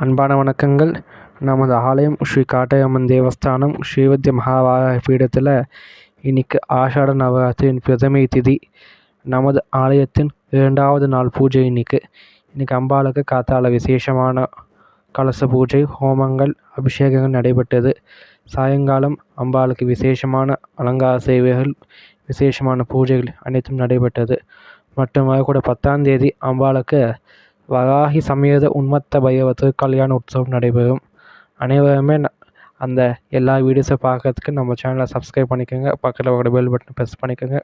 அன்பான வணக்கங்கள். நமது ஆலயம் ஸ்ரீ காட்டையம்மன் தேவஸ்தானம் ஸ்ரீவத்ய மகாவாக பீடத்தில் இன்னைக்கு ஆஷாட நவராத்திரியின் பிரதமை திதி. நமது ஆலயத்தின் 2வது நாள் பூஜை. இன்னைக்கு அம்பாளுக்கு காத்தால விசேஷமான கலச பூஜை, ஹோமங்கள், அபிஷேகங்கள் நடைபெற்றது. சாயங்காலம் அம்பாளுக்கு விசேஷமான அலங்கார சேவைகள், விசேஷமான பூஜைகள் அனைத்தும் நடைபெற்றது. மற்றும் கூட 10ஆம் தேதி அம்பாளுக்கு வராகி சமேத உன்மத்த பைரவ திருக்கல்யாண உற்சவம் நடைபெறும். அனைவருமே அந்த எல்லா வீடியோஸை பார்க்கறதுக்கு நம்ம சேனலை சப்ஸ்கிரைப் பண்ணிக்கோங்க. பக்கத்தில் ஒரு பெல் பட்டனை ப்ரெஸ் பண்ணிக்கோங்க.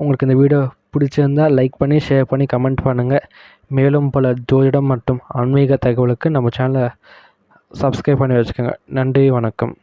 உங்களுக்கு இந்த வீடியோ பிடிச்சிருந்தால் லைக் பண்ணி, ஷேர் பண்ணி, கமெண்ட் பண்ணுங்கள். மேலும் பல ஜோதிடம் மற்றும் ஆன்மீக தகவலுக்கு நம்ம சேனலை சப்ஸ்கிரைப் பண்ணி வச்சுக்கோங்க. நன்றி, வணக்கம்.